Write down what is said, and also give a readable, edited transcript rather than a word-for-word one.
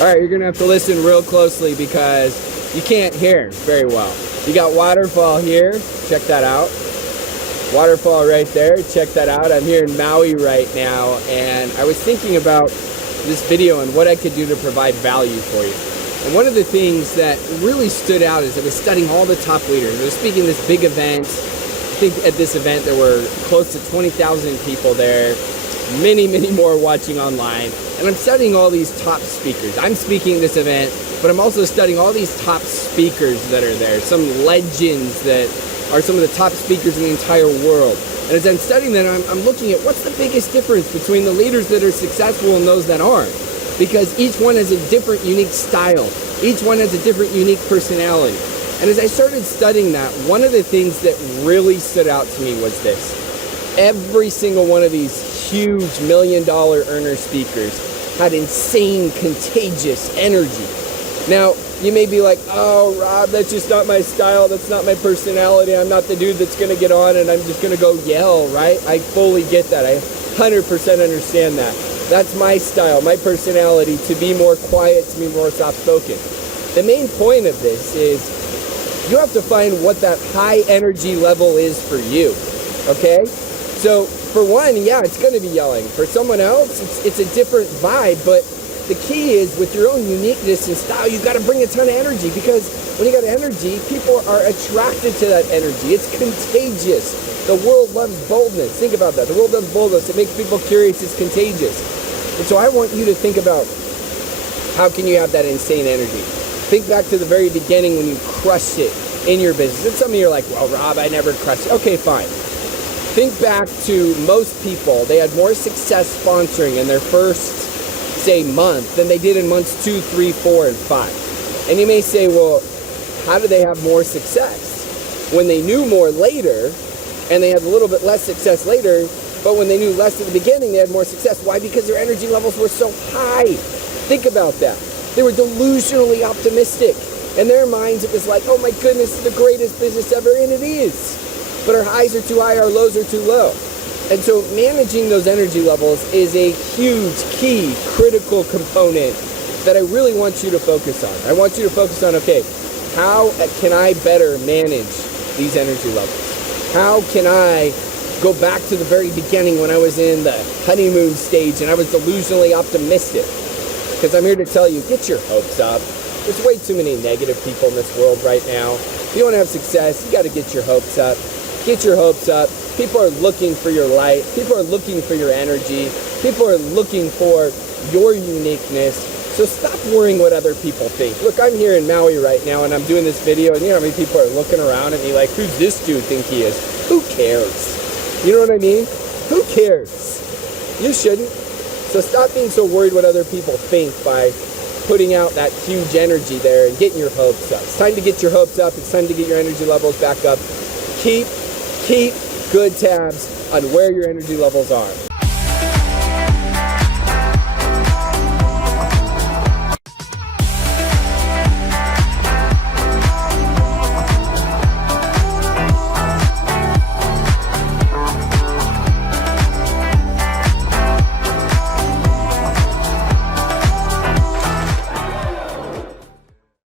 All right, you're gonna have to listen real closely because you can't hear very well. You got waterfall here, check that out. Waterfall right there, check that out. I'm here in Maui right now, and I was thinking about this video and what I could do to provide value for you. And one of the things that really stood out is I was studying all the top leaders. I was speaking at this big event. I think at this event there were close to 20,000 people there, many more watching online. And I'm studying all these top speakers. I'm speaking at this event, but I'm also studying all these top speakers that are there, some legends that are some of the top speakers in the entire world. And as I'm studying that, I'm looking at what's the biggest difference between the leaders that are successful and those that aren't. Because each one has a different, unique style. Each one has a different, unique personality. And as I started studying that, one of the things that really stood out to me was this. Every single one of these huge million-dollar earner speakers had insane, contagious energy. Now, you may be like, oh, Rob, that's just not my style. That's not my personality. I'm not the dude that's going to get on and I'm just going to go yell, right? I fully get that. I 100% understand that. That's my style, my personality, to be more quiet, to be more soft-spoken. The main point of this is you have to find what that high energy level is for you, okay? So for one, yeah, it's going to be yelling. For someone else, it's a different vibe, but the key is with your own uniqueness and style, you've got to bring a ton of energy, because when you got energy, people are attracted to that energy. It's contagious. The world loves boldness. Think about that. The world loves boldness. It makes people curious. It's contagious. And so I want you to think about how can you have that insane energy. Think back to the very beginning when you crushed it in your business. And some of you are like, well, Rob, I never crushed it. Okay, fine. Think back to most people. They had more success sponsoring in their first, say, month than they did in months 2, 3, 4, and 5. And you may say, well, how do they have more success? When they knew more later, and they had a little bit less success later, but when they knew less at the beginning, they had more success. Why? Because their energy levels were so high. Think about that. They were delusionally optimistic. In their minds, it was like, oh my goodness, it's the greatest business ever, and it is. But our highs are too high, our lows are too low. And so managing those energy levels is a huge, key, critical component that I really want you to focus on. I want you to focus on, okay, how can I better manage these energy levels? How can I go back to the very beginning when I was in the honeymoon stage and I was delusionally optimistic? Because I'm here to tell you, get your hopes up. There's way too many negative people in this world right now. If you want to have success, you got to get your hopes up. Get your hopes up. People are looking for your light. People are looking for your energy. People are looking for your uniqueness. So stop worrying what other people think. Look, I'm here in Maui right now and I'm doing this video, and you know how many people are looking around at me like, who's this dude think he is? Who cares? You know what I mean? Who cares? You shouldn't. So stop being so worried what other people think by putting out that huge energy there and getting your hopes up. It's time to get your hopes up. It's time to get your energy levels back up. Keep good tabs on where your energy levels are.